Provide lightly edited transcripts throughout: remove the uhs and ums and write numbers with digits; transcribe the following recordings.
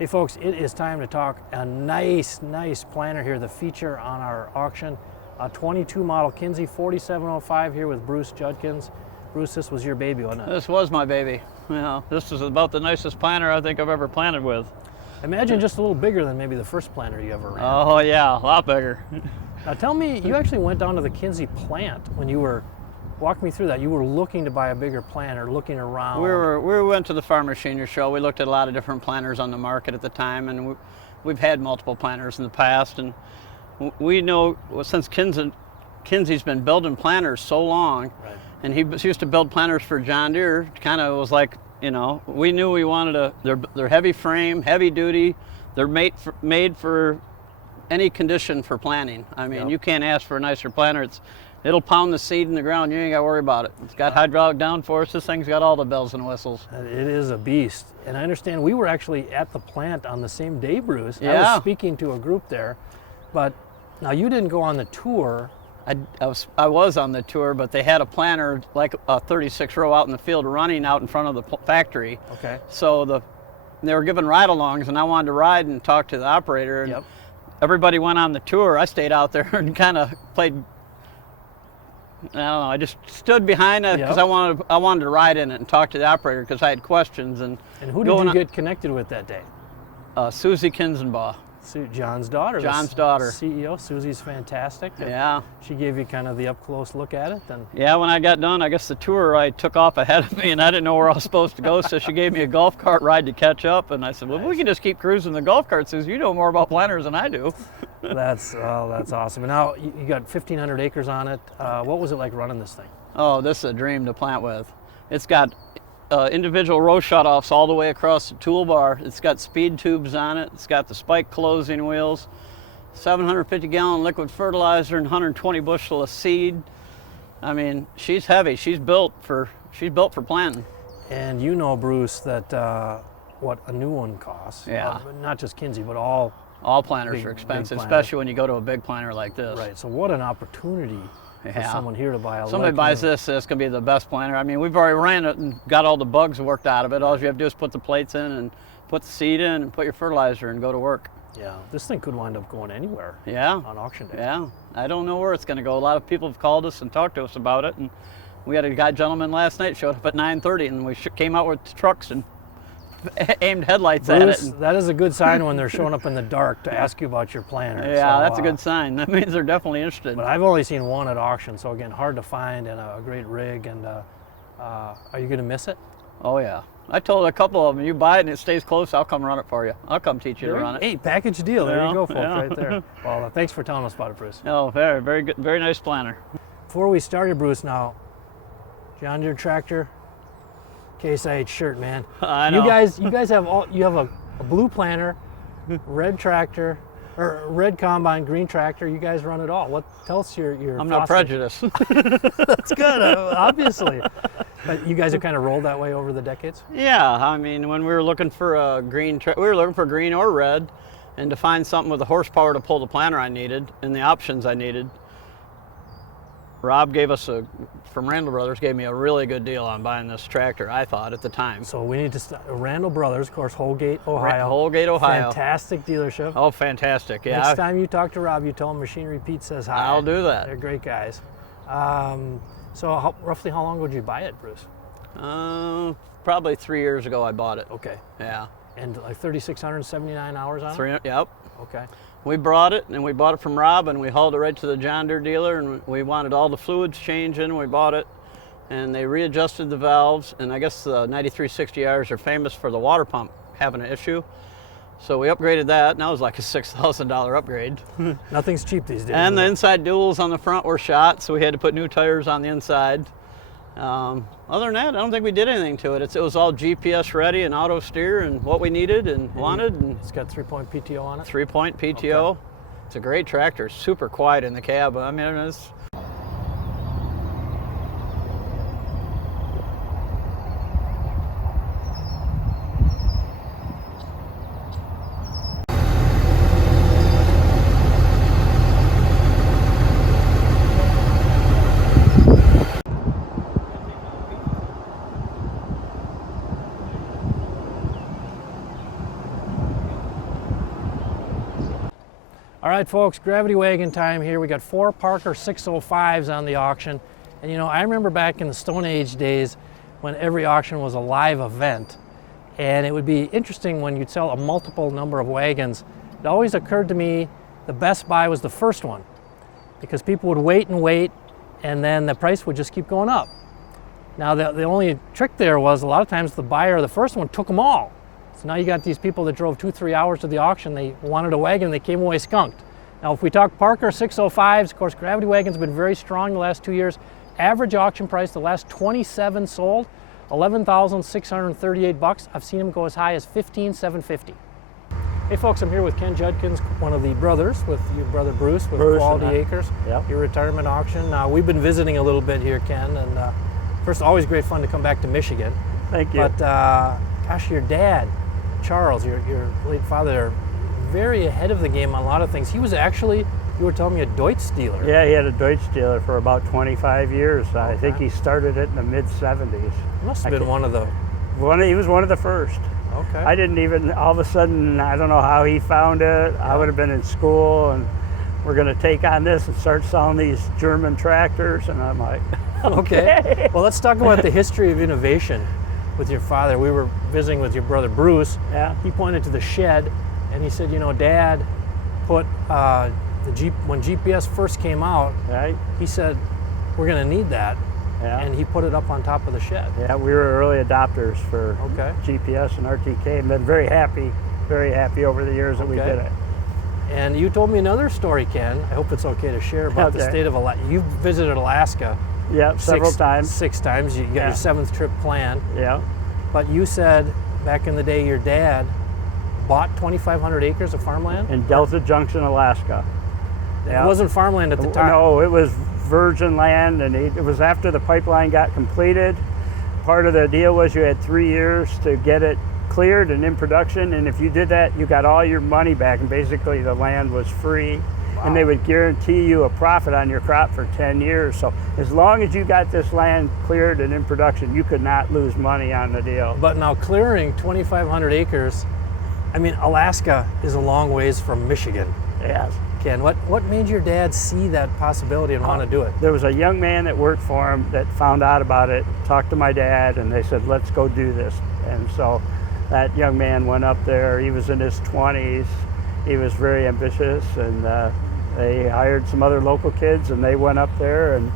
Hey folks, it is time to talk a nice planter here, the feature on our auction. A 22 model Kinze 4705 here with Bruce Judkins. Bruce, this was your baby, wasn't it? This was my baby. Yeah, this is about the nicest planter I think I've ever planted with. Imagine just a little bigger than maybe the first planter you ever ran. Oh yeah, a lot bigger. Now tell me, you actually went down to the Kinze plant when you were, walk me through that. You were looking to buy a bigger planter, looking around. We went to the Farm Machinery Show. We looked at a lot of different planters on the market at the time, and we've had multiple planters in the past, and we know since Kinze's been building planters so long, right. And he used to build planters for John Deere. Kind of was like, you know, we knew we wanted they're heavy frame, heavy duty. They're made for any condition for planting. I mean, Yep. You can't ask for a nicer planter. It'll pound the seed in the ground. You ain't got to worry about it. It's got hydraulic downforce. This thing's got all the bells and whistles. It is a beast. And I understand we were actually at the plant on the same day, Bruce. I Yeah. was speaking to a group there, but now you didn't go on the tour. I was on the tour, but they had a planter like a 36 row out in the field running out in front of the factory. Okay. So they were giving ride-alongs, and I wanted to ride and talk to the operator. And Yep. everybody went on the tour. I stayed out there and kind of played. I don't know. I just stood behind it because Yep. I wanted to ride in it and talk to the operator because I had questions. And who did you get connected with that day? Susie Kinzenbaugh. John's daughter. John's daughter. CEO. Susie's fantastic. Yeah. She gave you kind of the up-close look at it. Then. Yeah, when I got done, I guess the tour ride took off ahead of me, and I didn't know where I was supposed to go, so she gave me a golf cart ride to catch up, and I said, well, Nice. we can just keep cruising the golf cart, Susie. You know more about planters than I do. That's awesome. And now you got 1,500 acres on it. What was it like running this thing? Oh, this is a dream to plant with. It's got individual row shutoffs all the way across the toolbar. It's got speed tubes on it. It's got the spike closing wheels, 750-gallon liquid fertilizer, and 120 bushel of seed. I mean, she's heavy. She's built for planting. And you know, Bruce, that what a new one costs. Yeah. Not just Kinze, but all. All planters Big- are expensive, big planter. especially when you go to a big planter like this. Right. So what an opportunity for Yeah. someone here to buy a. Somebody like buys new- this, it's going to be the best planter. I mean, we've already ran it and got all the bugs worked out of it. All you have to do is put the plates in and put the seed in and put your fertilizer and go to work. Yeah. This thing could wind up going anywhere. Yeah. On auction day. Yeah. I don't know where it's going to go. A lot of people have called us and talked to us about it. And we had a gentleman last night showed up at 9:30, and we came out with trucks and aimed headlights at it. Bruce, And, that is a good sign when they're showing up in the dark to ask you about your planter. yeah, So, that's a good sign. That means they're definitely interested. But I've only seen one at auction, so again, hard to find and a great rig. And are you going to miss it? Oh, yeah. I told a couple of them, you buy it and it stays close, I'll come run it for you. I'll come teach you to run it. Hey, package deal. There Yeah, you go, folks, yeah. right there. Well, thanks for telling us about it, Bruce. Oh, very, very good. Very nice planter. Before we started, Bruce, now, John Deere tractor, Case IH shirt, man. I know. You guys have a blue planter, red tractor, or red combine, green tractor. You guys run it all. Tell us your I'm not philosophy. prejudiced. That's good, obviously. But you guys have kind of rolled that way over the decades? Yeah, I mean, when we were looking for a we were looking for green or red, and to find something with the horsepower to pull the planter I needed and the options I needed. Rob from Randall Brothers, gave me a really good deal on buying this tractor, I thought, at the time. So we need to start. Randall Brothers, of course, Holgate, Ohio. Holgate, Ohio. Fantastic dealership. Oh, fantastic, yeah. Next time you talk to Rob, you tell him Machinery Pete says hi. I'll do that. They're great guys. So roughly how long ago did you buy it, Bruce? Probably 3 years ago I bought it. Okay. Yeah. And like 3,679 hours on it? Yep. Okay. We brought it, and we bought it from Rob, and we hauled it right to the John Deere dealer, and we wanted all the fluids changing. We bought it, and they readjusted the valves, and I guess the 9360Rs are famous for the water pump having an issue. So we upgraded that, and that was like a $6,000 upgrade. Nothing's cheap these days. And the is it? inside duals on the front were shot, so we had to put new tires on the inside. Other than that, I don't think we did anything to it. It was all GPS ready and auto steer and what we needed and wanted. And It's got 3-point PTO on it? 3-point PTO. Okay. It's a great tractor, super quiet in the cab. I mean, it's right, folks, gravity wagon time here. We got 4 Parker 605s on the auction. And you know, I remember back in the Stone Age days when every auction was a live event. And it would be interesting when you'd sell a multiple number of wagons. It always occurred to me the best buy was the first one, because people would wait and wait, and then the price would just keep going up. Now, the only trick there was a lot of times the buyer of the first one took them all. So now you got these people that drove 2-3 hours to the auction. They wanted a wagon, they came away skunked. Now, if we talk Parker 605s, of course, gravity wagons have been very strong the last 2 years. Average auction price, the last 27 sold, $11,638. I've seen them go as high as $15,750. Hey folks, I'm here with Ken Judkins, one of the brothers, with your brother Bruce, with Quality Acres, your retirement auction. We've been visiting a little bit here, Ken, and first, always great fun to come back to Michigan. Thank you. But gosh, your dad, Charles, your late father, very ahead of the game on a lot of things. He was actually, you were telling me, a Deutz dealer. Yeah, he had a Deutz dealer for about 25 years. I think he started it in the mid-70s. Must have been one of the... He was one of the first. Okay. I didn't even, all of a sudden, I don't know how he found it. I would have been in school, and we're going to take on this and start selling these German tractors, and I'm like, okay. Well, let's talk about the history of innovation with your father. We were visiting with your brother Bruce. Yeah. He pointed to the shed, and he said, you know, Dad put when GPS first came out, right? He said, we're going to need that. Yeah. And he put it up on top of the shed. Yeah, we were early adopters for GPS and RTK, and been very happy over the years that we did it. And you told me another story, Ken. I hope it's okay to share about the state of Alaska. You visited Alaska. Yeah, several times. 6 times. You got your 7th trip planned. Yeah. But you said back in the day your dad bought 2,500 acres of farmland? In Delta Junction, Alaska. It wasn't farmland at the time. No, it was virgin land, and it was after the pipeline got completed. Part of the deal was you had 3 years to get it cleared and in production, and if you did that, you got all your money back, and basically the land was free. Wow. And they would guarantee you a profit on your crop for 10 years. So as long as you got this land cleared and in production, you could not lose money on the deal. But now clearing 2,500 acres, I mean, Alaska is a long ways from Michigan. Yes. Ken, what made your dad see that possibility and want to do it? There was a young man that worked for him that found out about it, talked to my dad, and they said, let's go do this. And so that young man went up there. He was in his 20s. He was very ambitious, and they hired some other local kids, and they went up there, and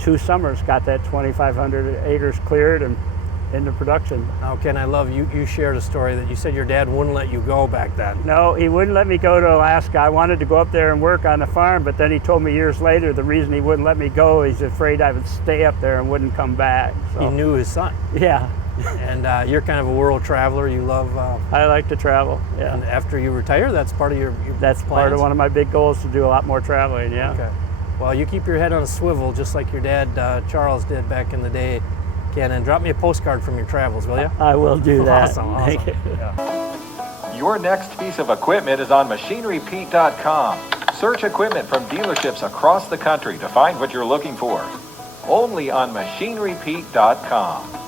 2 summers got that 2,500 acres cleared and into production. Now, Ken, I love you shared a story that you said your dad wouldn't let you go back then. No, he wouldn't let me go to Alaska. I wanted to go up there and work on the farm, but then he told me years later the reason he wouldn't let me go, he's afraid I would stay up there and wouldn't come back. So. He knew his son. Yeah. And you're kind of a world traveler. You love... I like to travel, yeah. And after you retire, that's part of your That's plans? Part of one of my big goals, to do a lot more traveling, yeah. Okay. Well, you keep your head on a swivel, just like your dad, Charles, did back in the day, Ken, and drop me a postcard from your travels, will you? I will do that. Awesome. Yeah. Your next piece of equipment is on MachineryPete.com. Search equipment from dealerships across the country to find what you're looking for. Only on MachineryPete.com.